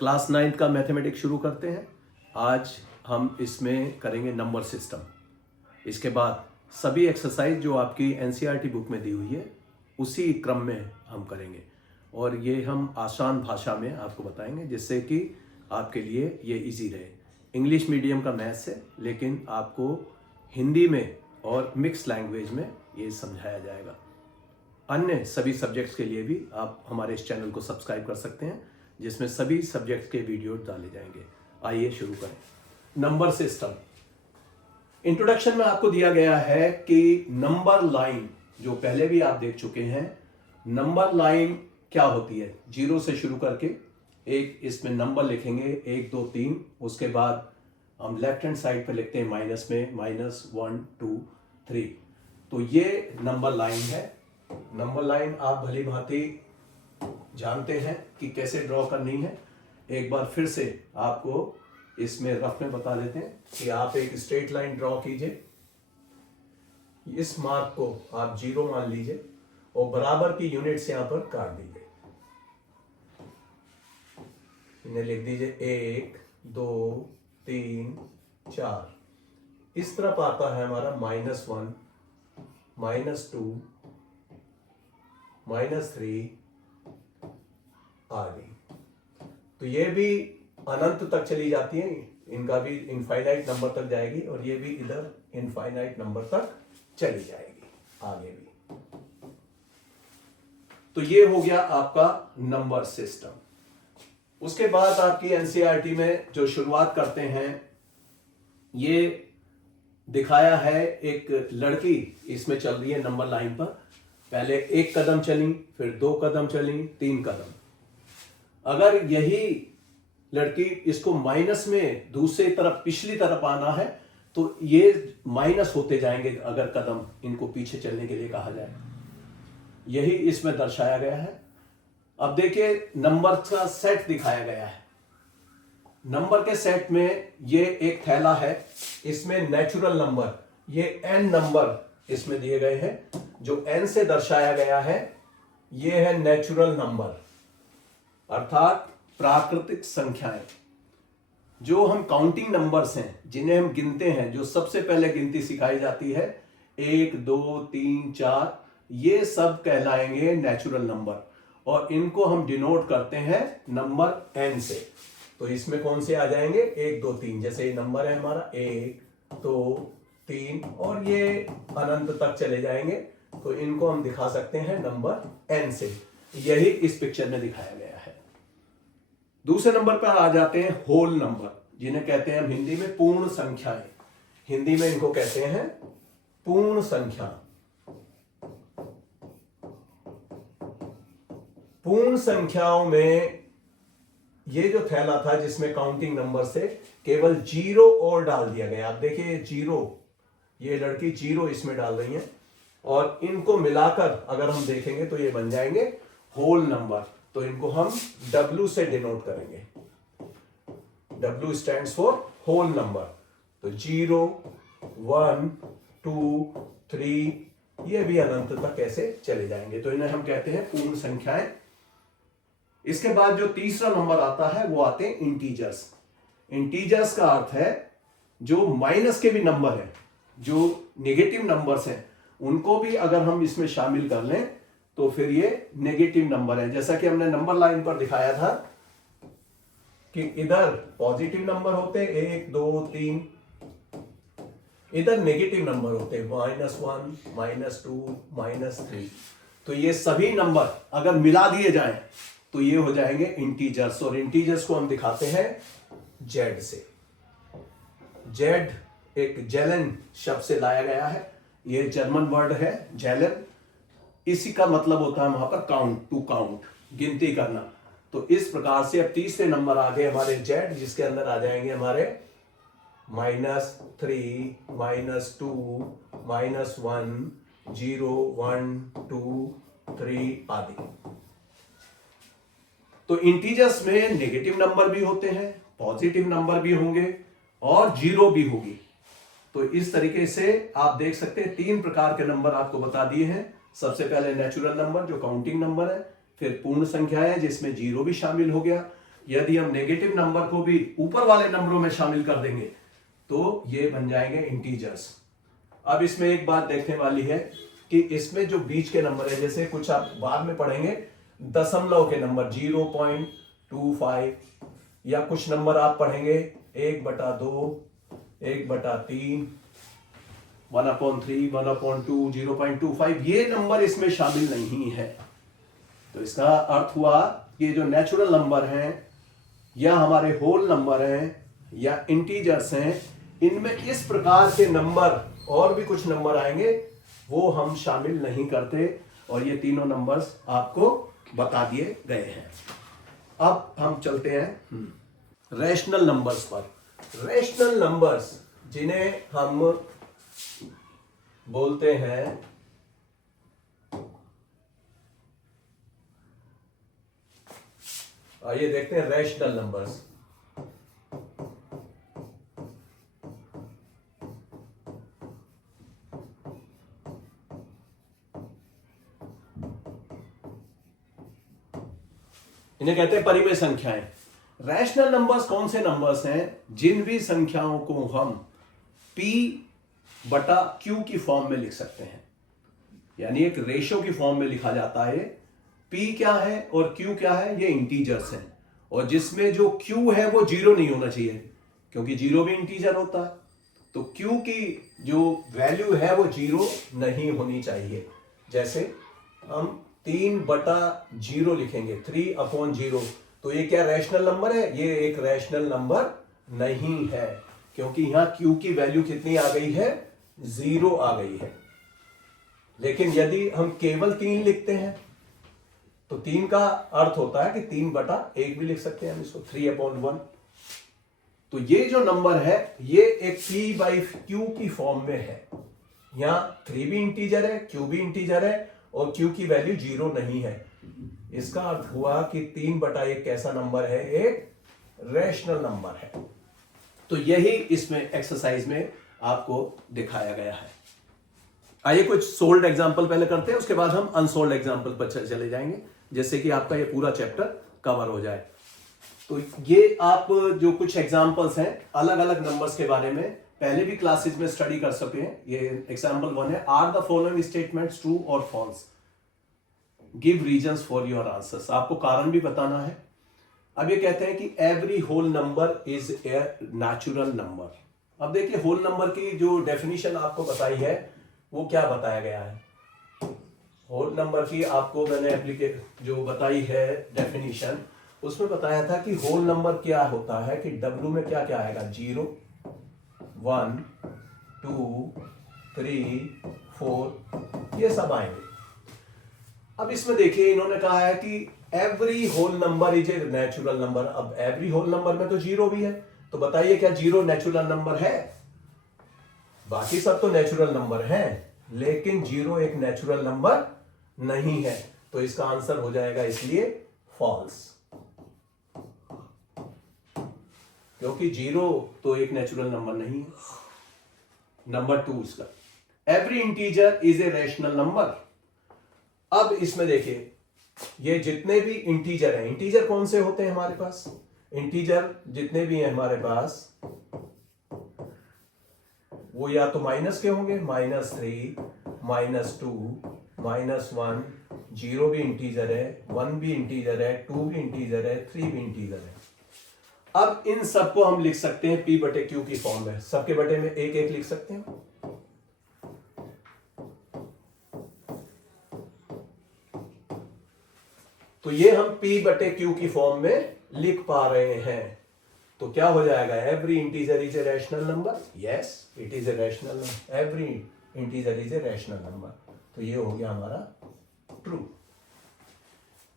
Class 9 का mathematics शुरू करते हैं। आज हम इसमें करेंगे नंबर सिस्टम। इसके बाद सभी एक्सरसाइज जो आपकी एनसीईआरटी बुक में दी हुई है उसी क्रम में हम करेंगे और ये हम आसान भाषा में आपको बताएंगे जिससे कि आपके लिए ये इजी रहे। इंग्लिश मीडियम का मैथ्स है लेकिन आपको हिंदी में और मिक्स लैंग्वेज में ये समझाया जाएगा। अन्य सभी सब्जेक्ट्स के लिए भी आप हमारे इस चैनल को सब्सक्राइब कर सकते हैं जिसमें सभी सब्जेक्ट्स के वीडियो डाले जाएंगे। आइए शुरू करें। Number system. इंट्रोडक्शन में आपको दिया गया है कि नंबर लाइन, जो पहले भी आप देख चुके हैं, नंबर लाइन क्या होती है। जीरो से शुरू करके एक इसमें नंबर लिखेंगे 1 2 3, उसके बाद हम लेफ्ट हैंड साइड पे लिखते हैं माइनस में -1 2 3। तो ये नंबर लाइन है। नंबर लाइन आप भली भांति जानते हैं कि कैसे ड्रॉ करनी है। एक बार फिर से आपको इसमें रफ में बता देते हैं कि आप एक स्ट्रेट लाइन ड्रॉ कीजिए। इस मार्क को आप 0 मान लीजिए और बराबर की यूनिट्स यहां पर काट दीजिए। इन्हें लिख दीजिए 1 2 3 4। इस तरफ आता है हमारा -1 -2 -3 आदि। तो ये भी अनंत तक चली जाती है, इनका भी इनफाइनाइट नंबर तक जाएगी और ये भी इधर इनफाइनाइट नंबर तक चली जाएगी आगे भी। तो ये हो गया आपका नंबर सिस्टम। उसके बाद आपकी एनसीईआरटी में जो शुरुआत करते हैं, ये दिखाया है एक लड़की इसमें चल रही है नंबर लाइन पर। पहले 1 कदम चली, फिर 2 कदम चली, 3 कदम। अगर यही लड़की इसको माइनस में दूसरी तरफ पिछली तरफ आना है तो ये माइनस होते जाएंगे अगर कदम इनको पीछे चलने के लिए कहा जाए। यही इसमें दर्शाया गया है। अब देखिए नंबर का सेट दिखाया गया है। नंबर के सेट में ये एक थैला है, इसमें नेचुरल नंबर, ये n नंबर इसमें दिए गए हैं। जो n से दर्शाया गया है ये है नेचुरल नंबर, अर्थात प्राकृतिक संख्याएं। जो हम काउंटिंग नंबर्स हैं, जिन्हें हम गिनते हैं, जो सबसे पहले गिनती सिखाई जाती है 1 2 3 4, ये सब कहलाएंगे नेचुरल नंबर और इनको हम डिनोट करते हैं नंबर n से। तो इसमें कौन से आ जाएंगे 1 2 3, जैसे ये नंबर है हमारा 1 2 3 और ये अनंत तक चले जाएंगे। तो इनको हम दिखा सकते हैं नंबर n से। यही इस पिक्चर में दिखाया गया है। दूसरे नंबर पर आ जाते हैं होल नंबर, जिन्हें कहते हैं हम हिंदी में पूर्ण संख्याएं। हिंदी में इनको कहते हैं पूर्ण संख्या। पूर्ण संख्याओं में ये जो थैला था जिसमें काउंटिंग नंबर से केवल 0 और डाल दिया गया। आप देखिए 0, ये लड़की 0 इसमें डाल रही है और इनको मिलाकर अगर हम देखेंगे तो ये बन जाएंगे होल नंबर। तो इनको हम W से डिनोट करेंगे। W stands for whole number. तो 0 1 2 3, ये भी अनंत तक ऐसे चले जाएंगे। तो इन्हें हम कहते हैं पूर्ण संख्याएं। इसके बाद जो तीसरा नंबर आता है वो आते हैं इंटीजर्स। इंटीजर्स का अर्थ है जो माइनस के भी नंबर हैं, जो नेगेटिव नंबर्स हैं, उनको भी अगर हम इसमें शामिल कर लें तो फिर ये नेगेटिव नंबर है। जैसा कि हमने नंबर लाइन पर दिखाया था कि इधर पॉजिटिव नंबर होते 1 2 3, इधर नेगेटिव नंबर होते -1 -2 -3। तो ये सभी नंबर अगर मिला दिए जाएं तो ये हो जाएंगे इंटीजर्स। और इंटीजर्स को हम दिखाते हैं जेड से। जेड एक जेलन शब्द से लाया गया है। ये जर्मन वर्ड है जेलन। इसी का मतलब होता है वहां पर काउंट, टू काउंट, गिनती करना। तो इस प्रकार से अब तीसरे नंबर आ गए हमारे जेड, जिसके अंदर आ जाएंगे हमारे -3 -2 -1 0 1 2 3 आदि। तो इंटीजर्स में नेगेटिव नंबर भी होते हैं, पॉजिटिव नंबर भी होंगे और 0 भी होगी। तो इस तरीके से आप देख सकते हैं 3 प्रकार के नंबर आपको बता दिए हैं। सबसे पहले नेचुरल नंबर जो काउंटिंग नंबर है, फिर पूर्ण संख्याएं जिसमें 0 भी शामिल हो गया, यदि हम नेगेटिव नंबर को भी ऊपर वाले नंबरों में शामिल कर देंगे तो ये बन जाएंगे इंटीजर्स। अब इसमें एक बात देखने वाली है कि इसमें जो बीच के नंबर है, जैसे कुछ आप बाद में पढ़ेंगे दशमलव के नंबर 0.25, या कुछ नंबर आप पढ़ेंगे 1/2, 1/3, 1/3, 1/2, 0.25, ये नंबर इसमें शामिल नहीं है। तो इसका अर्थ हुआ कि जो नेचुरल नंबर हैं या हमारे होल नंबर हैं या इंटीजर्स हैं, इनमें इस प्रकार के नंबर और भी कुछ नंबर आएंगे वो हम शामिल नहीं करते, और ये तीनों नंबर्स आपको बता दिए गए हैं। अब हम चलते हैं रैशनल नंबर्स पर। रैशनल नंबर्स जिन्हें हम बोलते हैं आइए देखते हैं रैशनल नंबर्स। इन्हें कहते हैं परिमेय संख्याएं। रैशनल नंबर्स कौन से नंबर्स हैं? जिन भी संख्याओं को हम P/Q की फॉर्म में लिख सकते हैं, यानी एक रेशो की फॉर्म में लिखा जाता है। P क्या है और Q क्या है? ये इंटीजर्स हैं, और जिसमें जो Q है वो जीरो नहीं होना चाहिए, क्योंकि जीरो भी इंटीजर होता है। तो Q की जो वैल्यू है वो जीरो नहीं होनी चाहिए। जैसे हम 3/0 लिखेंगे, 3/0, तो ये क्या रैशनल नंबर है? ये एक रैशनल नंबर नहीं है, क्योंकि यहां Q की वैल्यू कितनी आ गई है? 0 आ गई है। लेकिन यदि हम केवल 3 लिखते हैं तो 3 का अर्थ होता है कि 3/1 भी लिख सकते हैं हम इसको, 3/1। तो ये जो नंबर है ये एक P/Q की फॉर्म में है। यहां 3 भी इंटीजर है, Q भी इंटीजर है, और Q की वैल्यू 0 नहीं है। इसका अर्थ हुआ कि 3/1 कैसा नंबर है? एक रैशनल नंबर है। तो यही इसमें एक्सरसाइज में आपको दिखाया गया है। आइए कुछ सोल्ड एग्जांपल पहले करते हैं, उसके बाद हम अनसोल्ड एग्जांपल पर चले जाएंगे, जिससे कि आपका ये पूरा चैप्टर कवर हो जाए। तो ये आप जो कुछ एग्जांपल्स हैं अलग अलग नंबर्स के बारे में पहले भी क्लासेज में स्टडी कर सकते हैं। ये एग्जांपल 1 है, are the following statements true और false, give reasons for your answers. आपको कारण भी बताना है। अब ये कहते हैं कि every whole number is a natural number. अब देखिए होल नंबर की जो डेफिनेशन आपको बताई है वो क्या बताया गया है। होल नंबर की आपको मैंने जो बताई है डेफिनेशन, उसमें बताया था कि होल नंबर क्या होता है कि W में क्या क्या आएगा? 0, 1, 2, 3, 4, ये सब आएंगे। अब इसमें देखिए इन्होंने कहा है कि every whole number is a natural number. अब एवरी होल नंबर में तो 0 भी है, तो बताइए क्या 0 नेचुरल नंबर है? बाकी सब तो नेचुरल नंबर हैं, लेकिन 0 एक नेचुरल नंबर नहीं है। तो इसका आंसर हो जाएगा इसलिए फॉल्स, क्योंकि 0 तो एक नेचुरल नंबर नहीं है। नंबर 2 इसका, every integer is a rational number. अब इसमें देखिए ये जितने भी इंटीजर हैं, इंटीजर कौन से होते हैं हमारे पास? इंटीजर जितने भी हैं हमारे पास वो या तो माइनस के होंगे, -3, -2, -1, 0 भी इंटीजर है, 1 भी इंटीजर है, 2 भी इंटीजर है, 3 भी इंटीजर है। अब इन सबको हम लिख सकते हैं P/Q की फॉर्म में, सबके बटे में एक एक लिख सकते हैं। तो ये हम P/Q की फॉर्म में लिख पा रहे हैं। तो क्या हो जाएगा? Every integer is a rational number. Yes, it is a rational number. Every integer is a rational number. तो ये हो गया हमारा ट्रू।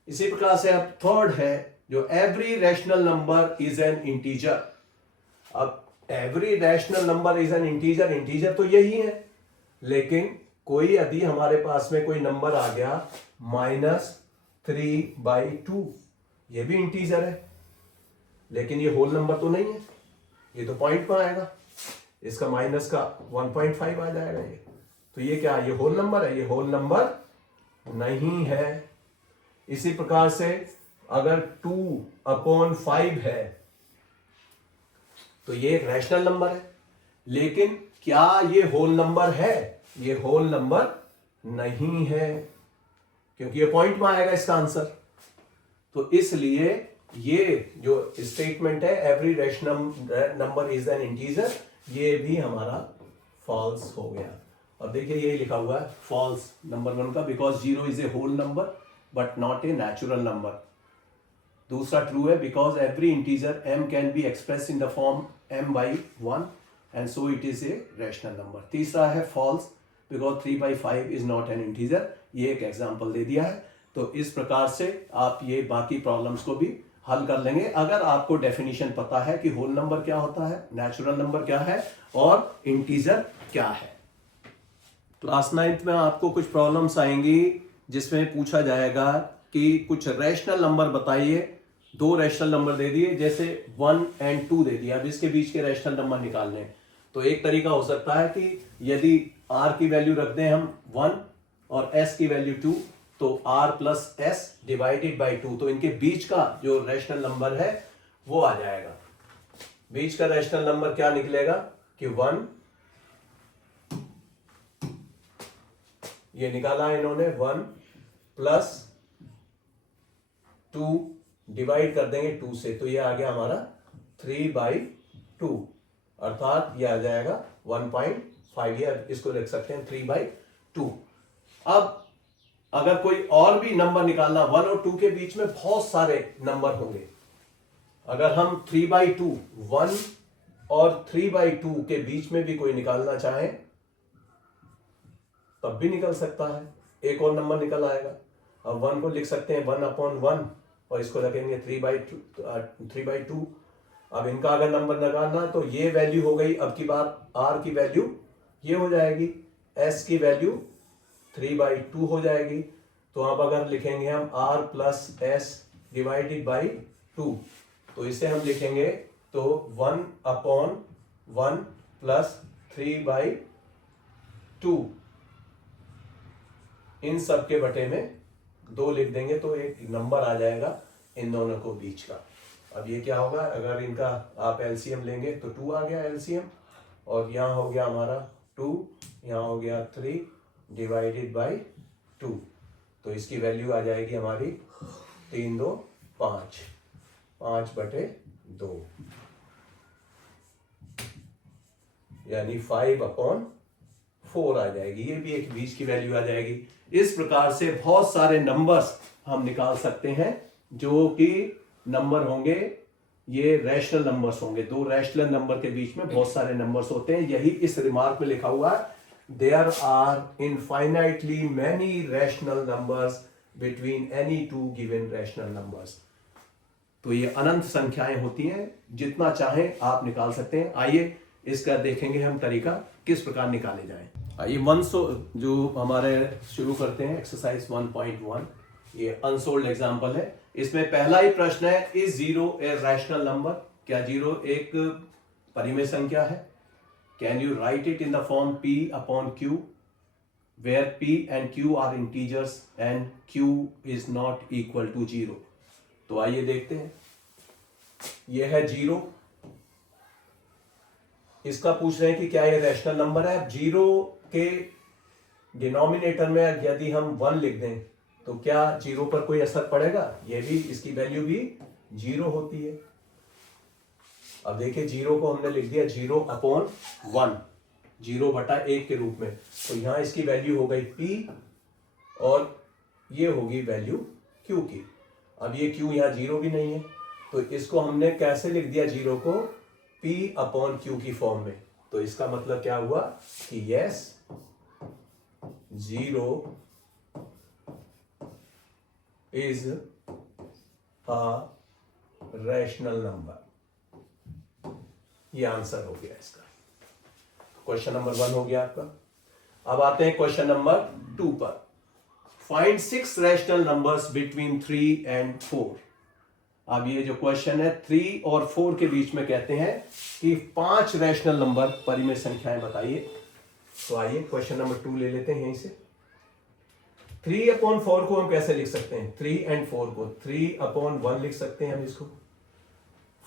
इसी प्रकार से अब थर्ड है जो every rational number is an integer. अब every rational number is an integer, integer तो यही है, लेकिन कोई यदि हमारे पास में कोई नंबर आ गया -3/2, ये भी इंटीजर है, लेकिन ये होल नंबर तो नहीं है, ये तो पॉइंट पर आएगा, इसका माइनस का 1.5 आ जाएगा ये। तो ये क्या? ये होल नंबर है? ये होल नंबर नहीं है। इसी प्रकार से अगर 2/5 है तो ये एक रैशनल नंबर है, लेकिन क्या ये होल नंबर है? ये होल नंबर नहीं है, क्योंकि ये पॉइंट में आएगा इसका आंसर। तो इसलिए ये जो स्टेटमेंट है every rational number is an integer, ये भी हमारा फॉल्स हो गया। अब देखिए ये लिखा हुआ है फॉल्स नंबर 1 का, because 0 is a whole number but not a natural number. दूसरा ट्रू है because every integer m can be express in the form m/1 and so it is a rational number. तीसरा है false because 3/5 is not an integer. ये एक example दे दिया है। तो इस प्रकार से आप ये बाकी प्रॉब्लम्स को भी हल कर लेंगे अगर आपको डेफिनेशन पता है कि होल नंबर क्या होता है, नेचुरल नंबर क्या है और इंटीजर क्या है। क्लास 9th में आपको कुछ प्रॉब्लम्स आएंगी जिसमें पूछा जाएगा कि कुछ रैशनल नंबर बताइए। 2 रैशनल नंबर दे दिए, जैसे 1 और 2 दे दिया, अब इसके बीच के रैशनल नंबर निकालने हैं। तो एक तरीका हो सकता है कि यदि r की वैल्यू रख दें हम 1 और s की वैल्यू 2, तो r plus s divided by 2, तो इनके बीच का जो रैशनल नंबर है वो आ जाएगा। बीच का रैशनल नंबर क्या निकलेगा कि 1, ये निकाला है इन्होंने 1 प्लस 2 डिवाइड कर देंगे 2 से, तो ये आ गया हमारा 3/2, अर्थात ये आ जाएगा 1.5, या इसको लिख सकते हैं 3/2। अब अगर कोई और भी नंबर निकालना, 1 और 2 के बीच में बहुत सारे नंबर होंगे। अगर हम 3/2, 1 और 3/2 के बीच में भी कोई निकालना चाहें तब भी निकल सकता है, एक और नंबर निकल आएगा। अब 1 को लिख सकते हैं 1/1 और इसको रखेंगे 3/2। अब इनका अगर नंबर लगाना तो ये वैल्यू हो गई, अब की बार r की वैल्यू ये हो जाएगी, s की वैल्यू 3/2 हो जाएगी। तो अब अगर लिखेंगे हम r plus s divided by 2, तो इसे हम लिखेंगे तो 1/1 प्लस 3/2, इन सब के बटे में 2 लिख देंगे तो एक नंबर आ जाएगा इन दोनों को बीच का। अब ये क्या होगा, अगर इनका आप एलसीएम लेंगे तो 2 आ गया एलसीएम, और यहाँ हो गया हमारा 2, यहाँ हो गया 3 डिवाइडेड बाई 2, तो इसकी वैल्यू आ जाएगी हमारी 3 2 5, 5/2, यानी 5/4 आ जाएगी। ये भी एक बीच की वैल्यू आ जाएगी। इस प्रकार से बहुत सारे नंबर्स हम निकाल सकते हैं जो कि नंबर होंगे, ये रैशनल नंबर्स होंगे। 2 रैशनल नंबर के बीच में बहुत सारे नंबर्स होते हैं। यही इस रिमार्क में लिखा हुआ है, there are infinitely many rational numbers between any 2 given rational numbers. तो ये अनंत संख्याएं होती हैं, जितना चाहें आप निकाल सकते हैं। आइए इसका देखेंगे हम तरीका किस प्रकार निकाले जाएं। आइए जो हमारे शुरू करते हैं एक्सरसाइज 1.1, ये अनसोल्ड एग्जांपल है। इसमें पहला ही प्रश्न है, इज 0 ए रैशनल नंबर? क्या 0 एक परिमेय संख्या है? Can you write it in the form p/q where p and q are integers and q is not equal to 0। तो आइए देखते हैं। यह है 0, इसका पूछ रहे हैं कि क्या यह रैशनल नंबर है। 0 के डिनोमिनेटर में यदि हम 1 लिख दें तो क्या 0 पर कोई असर पड़ेगा? ये भी, इसकी वैल्यू भी 0 होती है। अब देखिए 0 को हमने लिख दिया 0/1, 0/1 के रूप में, तो यहां इसकी वैल्यू हो गई p और ये होगी वैल्यू q की। अब ये q यहां 0 भी नहीं है, तो इसको हमने कैसे लिख दिया 0 को p/q की फॉर्म में। तो इसका मतलब क्या हुआ कि yes 0 is a rational number। ये आंसर हो गया इसका। क्वेश्चन नंबर 1 हो गया आपका। अब आते हैं क्वेश्चन नंबर 2 पर। Find 6 rational numbers between 3 and 4। अब ये जो क्वेश्चन है 3 और 4 के बीच में कहते हैं कि 5 रैशनल नंबर परिमेय संख्याएं बताइए। तो आइए क्वेश्चन नंबर 2 ले लेते हैं यहीं से। 3/4 को हम कैसे लिख सकते हैं? 3 और 4 को 3/1 लिख सकते हैं हम इसको।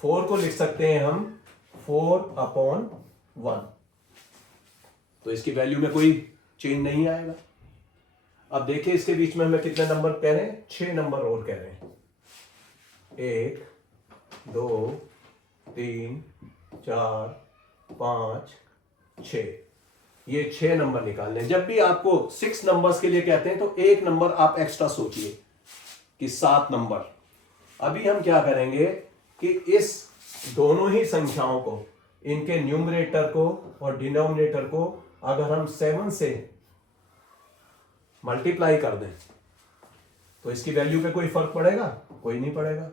4 को लिख सकते हैं हम 4/1। तो इसकी वैल्यू में कोई चेंज नहीं आएगा। अब देखिए इसके बीच में हमें कितने नंबर कह रहे हैं? 6 नंबर और कह रहे हैं। 1 2 3 4 5 6, ये 6 नंबर निकालने। जब भी आपको 6 नंबर्स के लिए कहते हैं तो एक नंबर आप एक्स्ट्रा सोचिए कि 7 नंबर। अभी हम क्या करेंगे कि इस दोनों ही संख्याओं को, इनके न्यूमरेटर को और डिनोमिनेटर को अगर हम 7 से मल्टीप्लाई कर दें तो इसकी वैल्यू पे कोई फर्क पड़ेगा? कोई नहीं पड़ेगा।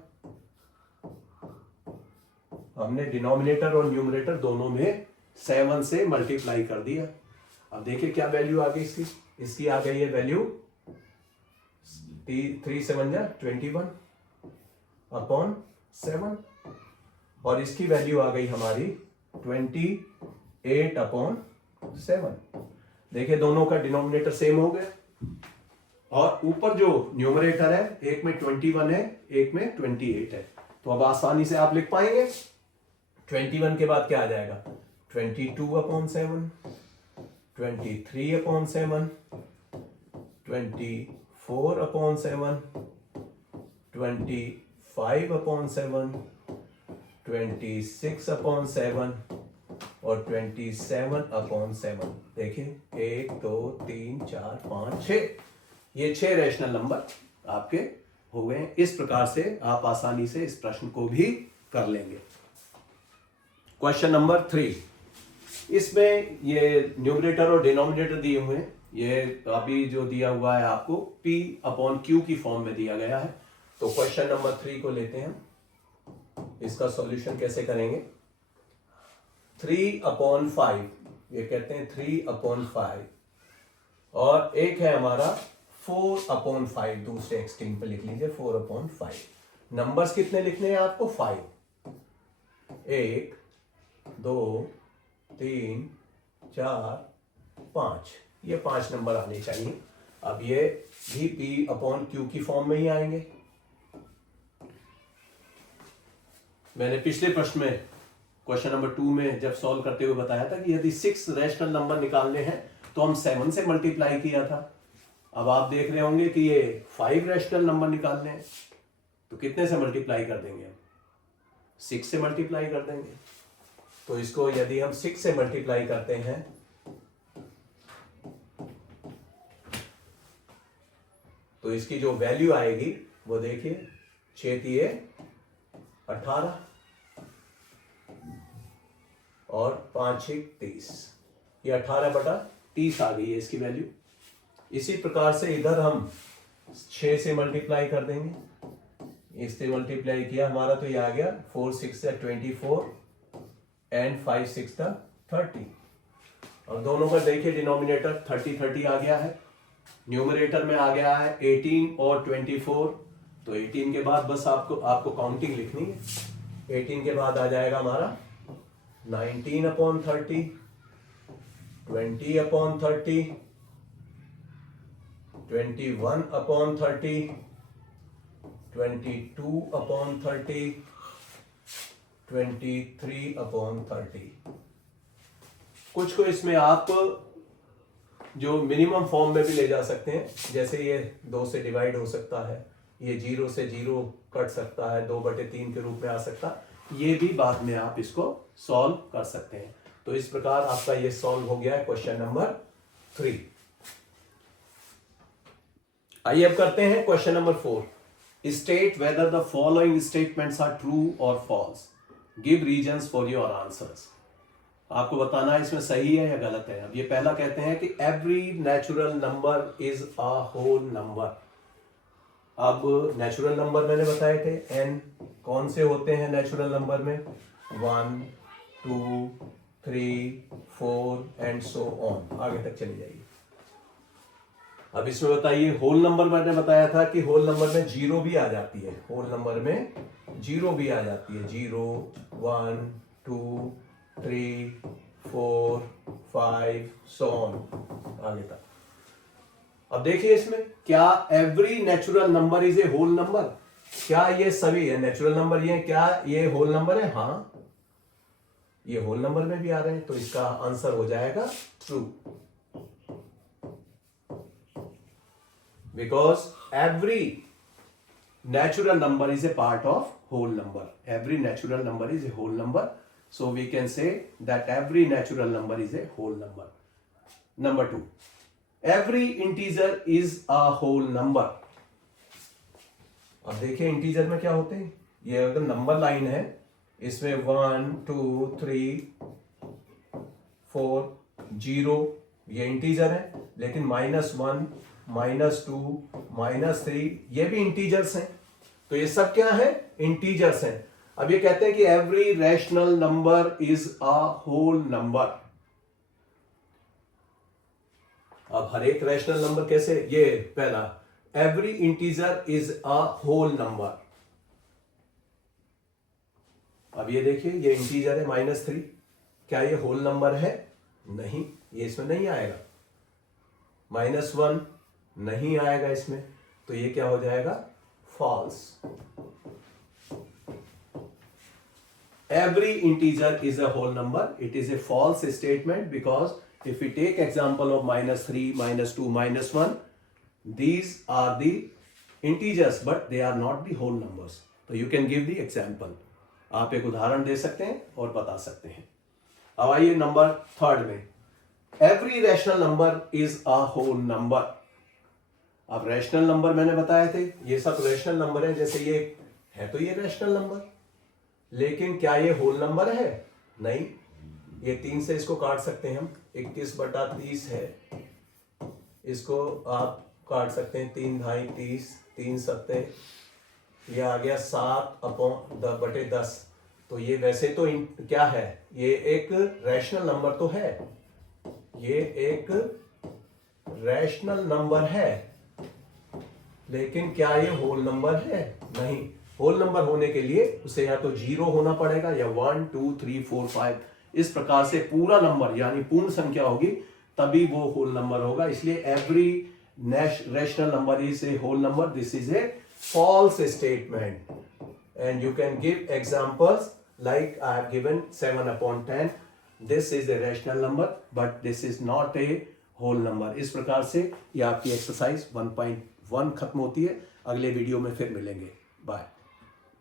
हमने डिनोमिनेटर और न्यूमरेटर दोनों में 7 से मल्टीप्लाई कर दिया। अब देखिए क्या वैल्यू आ गई इसकी आ गई है वैल्यू 3 7 21 अपॉन 7, और इसकी वैल्यू आ गई हमारी 28/7। देखिए दोनों का डिनोमिनेटर सेम हो गया, और ऊपर जो न्यूमरेटर है एक में 21 है, एक में 28 है। तो अब आसानी से आप लिख पाएंगे। 21 के बाद क्या आ जाएगा? 22/7, 23/7, 24/7, 25/7, 26/7 और 27/7। देखिए 1 2 3 4 5 6, ये 6 रैशनल नंबर आपके हो गए। इस प्रकार से आप आसानी से इस प्रश्न को भी कर लेंगे। क्वेश्चन नंबर 3, इसमें ये न्यूमरेटर और डिनोमिनेटर दिए हुए हैं। ये अभी जो दिया हुआ है आपको P/Q की फॉर्म में दिया गया है। तो क्वेश्चन नंबर 3 को लेते हैं, इसका सॉल्यूशन कैसे करेंगे? 3/5, ये कहते हैं 3/5, और एक है हमारा 4/5, दूसरे एक्सट्रीम पे लिख लीजिए 4/5। नंबर्स कितने लिखने हैं आपको? 5। 1 2 3 4 5, ये 5 नंबर आने चाहिए। अब ये भी P/Q की फॉर्म में ही आएंगे। मैंने पिछले प्रश्न में क्वेश्चन नंबर 2 में जब सॉल्व करते हुए बताया था कि यदि 6 रैशनल नंबर निकालने हैं तो हम 7 से मल्टीप्लाई किया था। अब आप देख रहे होंगे कि ये 5 रैशनल नंबर निकालने हैं, तो कितने से मल्टीप्लाई कर देंगे? हम 6 से मल्टीप्लाई कर देंगे। तो इसको यदि हम 6 से मल्टीप्लाई करते हैं तो इसकी जो वैल्यू आएगी वो देखिए 6 तिये 18 और 5 6 30, ये 18/30 आ गई है इसकी वैल्यू। इसी प्रकार से इधर हम 6 से मल्टीप्लाई कर देंगे, इससे मल्टीप्लाई किया हमारा तो ये आ गया 4 6 24 एंड 5 6 30। और दोनों का देखिए डिनोमिनेटर 30 30 आ गया है, न्यूमरेटर में आ गया है 18 और 24। तो 18 के बाद बस आपको काउंटिंग लिखनी है। 18 के बाद आ जाएगा हमारा 19/30, 20/30, 21/30, 22/30, 23/30। कुछ को इसमें आप जो मिनिमम फॉर्म में भी ले जा सकते हैं, जैसे ये 2 से डिवाइड हो सकता है, ये 0 से 0 कट सकता है, 2/3 के रूप में आ सकता है। ये भी बाद में आप इसको सॉल्व कर सकते हैं। तो इस प्रकार आपका ये सॉल्व हो गया है क्वेश्चन नंबर 3। आइए अब करते हैं question number 4। State whether the following statements are true और false, give reasons for your answers. आपको बताना है इसमें सही है या गलत है। अब ये पहला कहते हैं कि every natural number is a whole number. अब नेचुरल नंबर मैंने बताए थे n, कौन से होते हैं नेचुरल नंबर में? 1 2 3 4 एंड सो ऑन, आगे तक चली जाइए। अब इसमें बताइए होल नंबर मैंने बताया था कि होल नंबर में 0 भी आ जाती है, होल नंबर में 0 भी आ जाती है। 0 1 2 3 4 5 सो ऑन, आगे तक। अब देखिए इसमें, क्या every natural number is a whole number? क्या ये सभी है नेचुरल नंबर, ये क्या ये होल नंबर है? हाँ, ये होल नंबर में भी आ रहे हैं, तो इसका आंसर हो जाएगा true, because every natural number is a part of whole number. Every natural number is a whole number, so we can say that every natural number is a whole number. Number 2, every integer is a whole number. अब देखिए integer में क्या होते हैं, ये अगर number line है इसमें 1 2 3 4 0 ये इंटीजर है, लेकिन -1 -2 -3 ये भी इंटीजर्स हैं, तो ये सब क्या है? इंटीजर्स हैं। अब ये कहते हैं कि every rational number is a whole number. अब हर एक रैशनल नंबर कैसे? ये पहला, every integer is a whole number. अब ये देखिए ये इंटीजर है -3, क्या ये होल नंबर है? नहीं, ये इसमें नहीं आएगा। -1 नहीं आएगा इसमें, तो ये क्या हो जाएगा? False. Every integer is a whole number. It is a false statement because if we take example of -3, -2, -1, these are the integers but they are not the whole numbers. So you can give the example. आप एक उदाहरण दे सकते हैं और बता सकते हैं। अब आइए नंबर 3 में, every rational number is a whole number. अब रैशनल नंबर मैंने बताए थे, ये सब रैशनल नंबर है, जैसे ये है तो ये रैशनल नंबर, लेकिन क्या ये होल नंबर है? नहीं, ये 3 से इसको काट सकते हैं हम, 21/30 है, इसको आप काट सकते हैं 3 ढाई 30, 3 सत्ते, ये आ गया 7/10। तो ये वैसे तो क्या है? ये एक रैशनल नंबर तो है, ये एक रैशनल नंबर है, लेकिन क्या ये होल नंबर है? नहीं, होल नंबर होने के लिए उसे या तो 0 होना पड़ेगा या 1 2 3 4 5 इस प्रकार से पूरा नंबर यानी पूर्ण संख्या होगी, तभी वो होल नंबर होगा। इसलिए every rational number is a whole number. This is a false statement and you can give examples like I have given 7/10। This is a rational number but this is not a whole number. इस प्रकार से ये आपकी exercise 1.1 खत्म होती है। अगले video में फिर मिलेंगे। बाय।